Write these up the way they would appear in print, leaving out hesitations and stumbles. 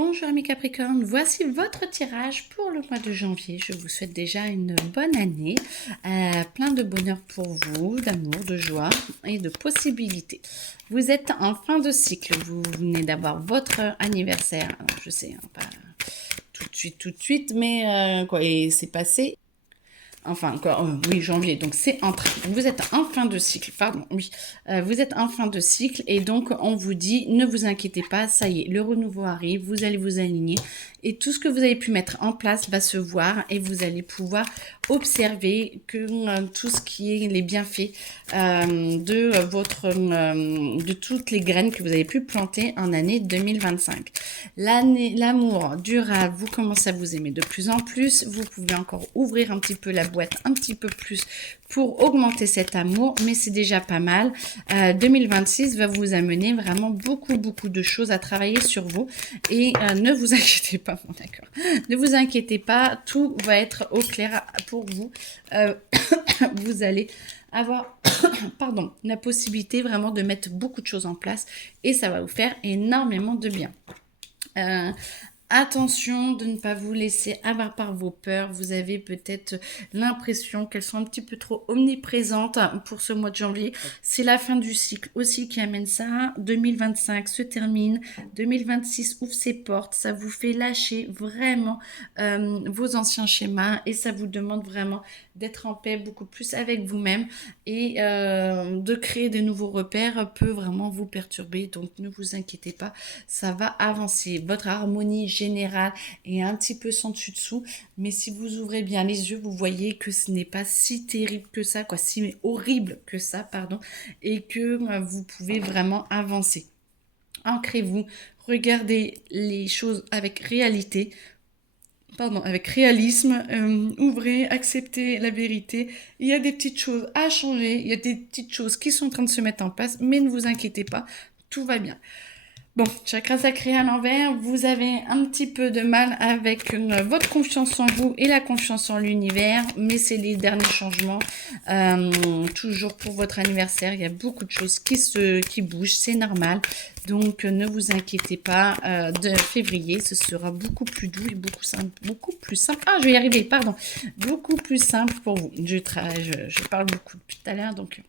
Bonjour mes Capricornes, voici votre tirage pour le mois de janvier. Je vous souhaite déjà une bonne année, plein de bonheur pour vous, d'amour, de joie et de possibilités. Vous êtes en fin de cycle, vous venez d'avoir votre anniversaire. Alors, je sais, hein, pas tout de suite, mais et c'est passé. Enfin, encore, oui, janvier, donc c'est en train. Vous êtes en fin de cycle, pardon, oui. Vous êtes en fin de cycle et donc on vous dit, ne vous inquiétez pas, ça y est, le renouveau arrive, vous allez vous aligner et tout ce que vous avez pu mettre en place va se voir et vous allez pouvoir observer que tout ce qui est les bienfaits de toutes les graines que vous avez pu planter en année 2025. L'amour durable, vous commencez à vous aimer de plus en plus, vous pouvez encore ouvrir un petit peu la boîte un petit peu plus pour augmenter cet amour, mais c'est déjà pas mal. 2026 va vous amener vraiment beaucoup de choses à travailler sur vous et ne vous inquiétez pas, bon, d'accord, ne vous inquiétez pas, tout va être au clair pour vous. Vous allez avoir pardon, la possibilité vraiment de mettre beaucoup de choses en place et ça va vous faire énormément de bien. Attention de ne pas vous laisser avoir par vos peurs. Vous avez peut-être l'impression qu'elles sont un petit peu trop omniprésentes pour ce mois de janvier. C'est la fin du cycle aussi qui amène ça. 2025 se termine. 2026 ouvre ses portes. Ça vous fait lâcher vraiment vos anciens schémas et ça vous demande vraiment d'être en paix beaucoup plus avec vous-même et de créer de nouveaux repères peut vraiment vous perturber. Donc ne vous inquiétez pas, ça va avancer. Votre harmonie générale est un petit peu sans dessus-dessous, mais si vous ouvrez bien les yeux, vous voyez que ce n'est pas si terrible que ça, quoi, si horrible que ça, pardon, et que vous pouvez vraiment avancer. Ancrez-vous, regardez les choses avec réalité. Pardon, avec réalisme, ouvrez, acceptez la vérité. Il y a des petites choses à changer, il y a des petites choses qui sont en train de se mettre en place, mais ne vous inquiétez pas, tout va bien. Bon, chakra sacré à l'envers, vous avez un petit peu de mal avec votre confiance en vous et la confiance en l'univers, mais c'est les derniers changements. Toujours pour votre anniversaire, il y a beaucoup de choses qui bougent, c'est normal. Donc ne vous inquiétez pas, de février, ce sera beaucoup plus doux et beaucoup plus simple. Ah, je vais y arriver, pardon. Beaucoup plus simple pour vous. Je parle beaucoup depuis tout à l'heure, donc...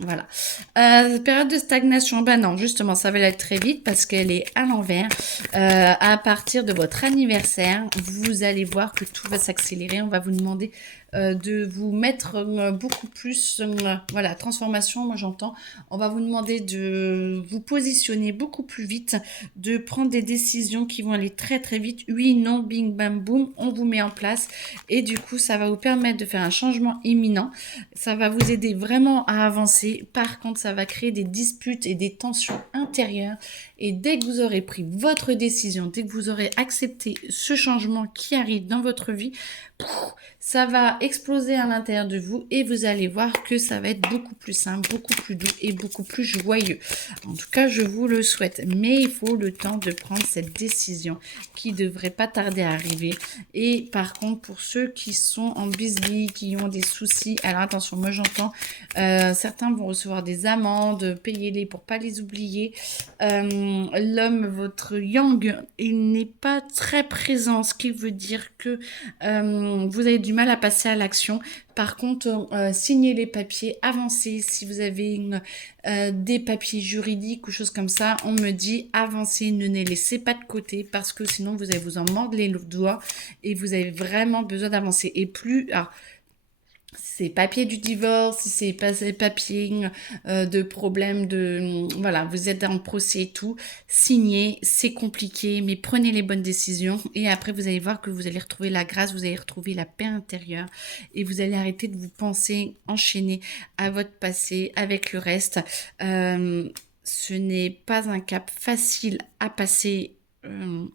Voilà. Période de stagnation, ben non, justement, ça va aller très vite parce qu'elle est à l'envers. À partir de votre anniversaire, vous allez voir que tout va s'accélérer. On va vous demander de vous mettre beaucoup plus, voilà, transformation, moi j'entends. On va vous demander de vous positionner beaucoup plus vite, de prendre des décisions qui vont aller très vite. Oui, non, bing, bam, boum, on vous met en place. Et du coup, ça va vous permettre de faire un changement imminent. Ça va vous aider vraiment à avancer. Par contre, ça va créer des disputes et des tensions intérieures. Et dès que vous aurez pris votre décision, dès que vous aurez accepté ce changement qui arrive dans votre vie, ça va exploser à l'intérieur de vous et vous allez voir que ça va être beaucoup plus simple, beaucoup plus doux et beaucoup plus joyeux. En tout cas, je vous le souhaite. Mais il faut le temps de prendre cette décision qui devrait pas tarder à arriver. Et par contre, pour ceux qui sont en bisbille, qui ont des soucis, alors attention, moi j'entends, certains vont recevoir des amendes, payez-les pour pas les oublier. L'homme, votre yang, il n'est pas très présent, ce qui veut dire que vous avez du mal à passer à l'action. Par contre, signez les papiers, avancez. Si vous avez des papiers juridiques ou choses comme ça, on me dit avancez, ne les laissez pas de côté parce que sinon vous allez vous en mordre les doigts et vous avez vraiment besoin d'avancer. Et plus... Alors, c'est papiers du divorce, si c'est pas ces papiers de problèmes de... Voilà, vous êtes en procès et tout, signez, c'est compliqué, mais prenez les bonnes décisions et après vous allez voir que vous allez retrouver la grâce, vous allez retrouver la paix intérieure et vous allez arrêter de vous penser enchaîner à votre passé avec le reste. Ce n'est pas un cap facile à passer.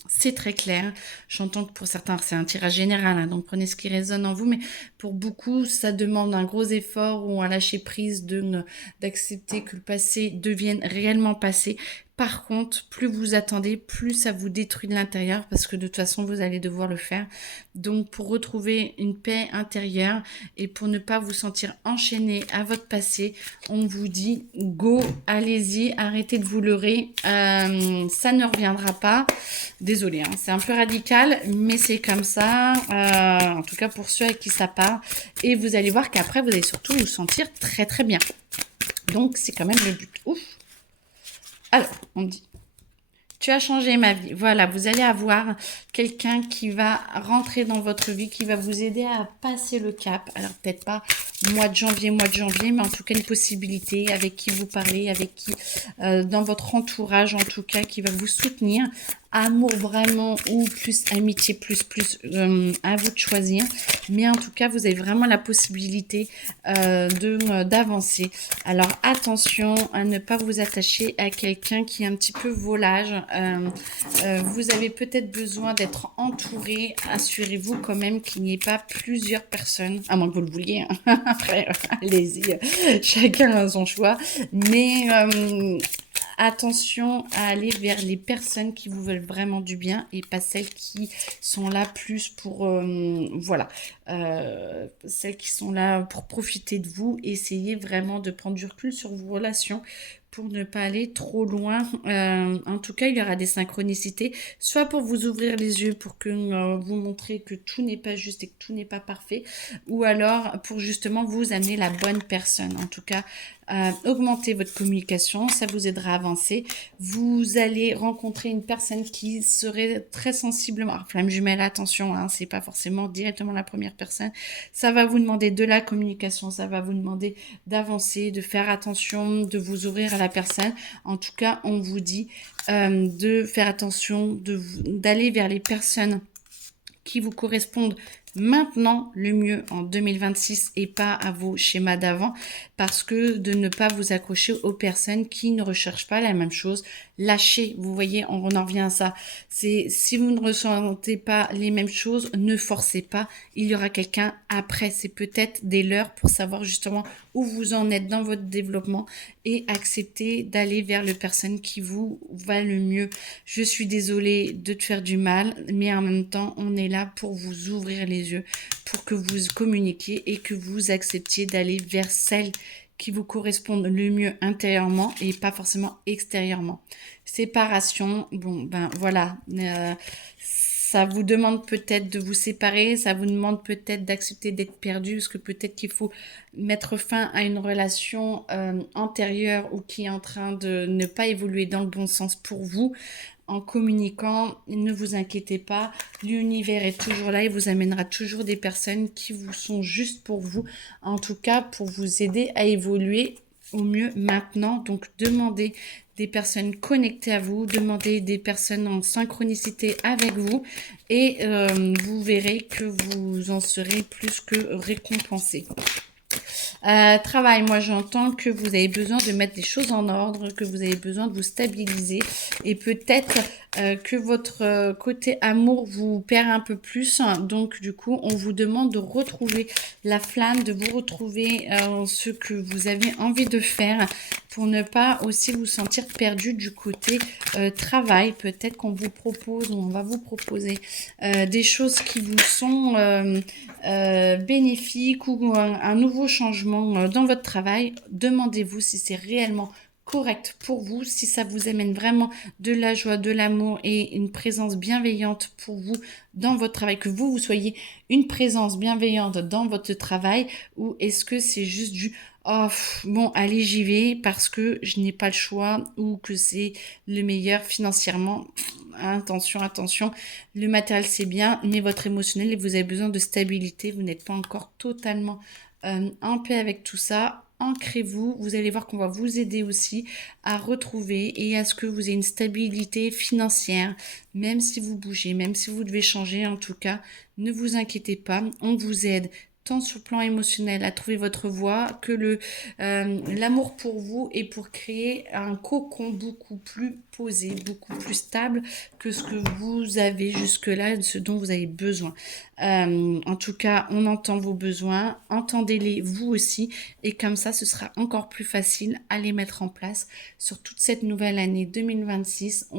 C'est très clair. J'entends que pour certains, c'est un tirage général, hein, donc prenez ce qui résonne en vous, mais pour beaucoup, ça demande un gros effort ou un lâcher prise d'accepter que le passé devienne réellement passé. Par contre, plus vous attendez, plus ça vous détruit de l'intérieur parce que de toute façon, vous allez devoir le faire. Donc, pour retrouver une paix intérieure et pour ne pas vous sentir enchaîné à votre passé, on vous dit go, allez-y, arrêtez de vous leurrer. Ça ne reviendra pas. Désolée, hein, c'est un peu radical, mais c'est comme ça. En tout cas, pour ceux à qui ça part. Et vous allez voir qu'après, vous allez surtout vous sentir très très bien. Donc, c'est quand même le but. Ouf. Alors, on dit, tu as changé ma vie. Voilà, vous allez avoir quelqu'un qui va rentrer dans votre vie, qui va vous aider à passer le cap. Alors, peut-être pas mois de janvier, mais en tout cas, une possibilité avec qui vous parlez, avec qui, dans votre entourage, en tout cas, qui va vous soutenir. Amour vraiment ou plus amitié, à vous de choisir. Mais en tout cas, vous avez vraiment la possibilité d'avancer. Alors, attention à ne pas vous attacher à quelqu'un qui est un petit peu volage. Vous avez peut-être besoin d'être entouré. Assurez-vous quand même qu'il n'y ait pas plusieurs personnes, à moins que vous le vouliez. Hein. Après, allez-y, chacun a son choix. Mais attention à aller vers les personnes qui vous veulent vraiment du bien et pas celles qui sont là plus pour celles qui sont là pour profiter de vous. Essayez vraiment de prendre du recul sur vos relations pour ne pas aller trop loin. En tout cas, il y aura des synchronicités, soit pour vous ouvrir les yeux, pour que vous montrer que tout n'est pas juste et que tout n'est pas parfait, ou alors pour justement vous amener la bonne personne. En tout cas, augmenter votre communication, ça vous aidera à avancer. Vous allez rencontrer une personne qui serait très sensiblement, alors, flamme jumelle, attention, hein, c'est pas forcément directement la première personne. Ça va vous demander de la communication, ça va vous demander d'avancer, de faire attention, de vous ouvrir à la personne. En tout cas, on vous dit de faire attention, d'aller vers les personnes qui vous correspondent maintenant le mieux en 2026 et pas à vos schémas d'avant, parce que de ne pas vous accrocher aux personnes qui ne recherchent pas la même chose. Lâchez, vous voyez, on en revient à ça. C'est si vous ne ressentez pas les mêmes choses, ne forcez pas. Il y aura quelqu'un après. C'est peut-être des leurs pour savoir justement où vous en êtes dans votre développement et accepter d'aller vers les personnes qui vous va le mieux. Je suis désolée de te faire du mal, mais en même temps, on est là pour vous ouvrir les yeux, pour que vous communiquiez et que vous acceptiez d'aller vers celles qui vous correspondent le mieux intérieurement et pas forcément extérieurement. Séparation, bon ben voilà, ça vous demande peut-être de vous séparer, ça vous demande peut-être d'accepter d'être perdu, parce que peut-être qu'il faut mettre fin à une relation antérieure ou qui est en train de ne pas évoluer dans le bon sens pour vous. En communiquant, ne vous inquiétez pas, l'univers est toujours là, il vous amènera toujours des personnes qui vous sont justes pour vous, en tout cas pour vous aider à évoluer au mieux maintenant. Donc demandez des personnes connectées à vous, demandez des personnes en synchronicité avec vous et vous verrez que vous en serez plus que récompensé. Travail, moi j'entends que vous avez besoin de mettre des choses en ordre, que vous avez besoin de vous stabiliser et peut-être que votre côté amour vous perd un peu plus. Donc du coup, on vous demande de retrouver la flamme, de vous retrouver ce que vous avez envie de faire pour ne pas aussi vous sentir perdu du côté travail. Peut-être qu'on vous propose, ou on va vous proposer des choses qui vous sont bénéfiques ou un nouveau changement dans votre travail. Demandez-vous si c'est réellement correct pour vous, si ça vous amène vraiment de la joie, de l'amour et une présence bienveillante pour vous dans votre travail, que vous soyez une présence bienveillante dans votre travail, ou est-ce que c'est juste du oh bon allez j'y vais parce que je n'ai pas le choix ou que c'est le meilleur financièrement. Attention, le matériel c'est bien, mais votre émotionnel, vous avez besoin de stabilité, vous n'êtes pas encore totalement en paix avec tout ça. Ancrez-vous, vous allez voir qu'on va vous aider aussi à retrouver et à ce que vous ayez une stabilité financière, même si vous bougez, même si vous devez changer, en tout cas, ne vous inquiétez pas, on vous aide tant sur le plan émotionnel, à trouver votre voie, que l'amour pour vous et pour créer un cocon beaucoup plus posé, beaucoup plus stable que ce que vous avez jusque-là, ce dont vous avez besoin. En tout cas, on entend vos besoins, entendez-les vous aussi, et comme ça, ce sera encore plus facile à les mettre en place sur toute cette nouvelle année 2026.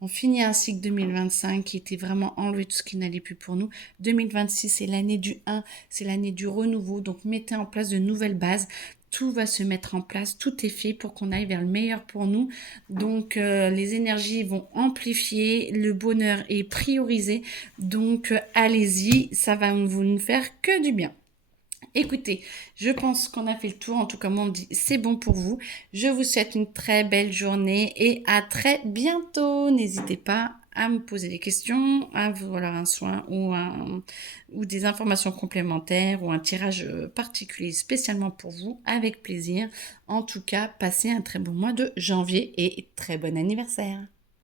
On finit un cycle 2025 qui était vraiment enlevé tout ce qui n'allait plus pour nous. 2026, c'est l'année du 1, c'est l'année du renouveau. Donc, mettez en place de nouvelles bases. Tout va se mettre en place, tout est fait pour qu'on aille vers le meilleur pour nous. Donc, les énergies vont amplifier, le bonheur est priorisé. Donc, allez-y, ça va vous ne faire que du bien. Écoutez, je pense qu'on a fait le tour. En tout cas, moi, on me dit c'est bon pour vous. Je vous souhaite une très belle journée et à très bientôt. N'hésitez pas à me poser des questions, à vouloir un soin ou des informations complémentaires ou un tirage particulier spécialement pour vous, avec plaisir. En tout cas, passez un très bon mois de janvier et très bon anniversaire.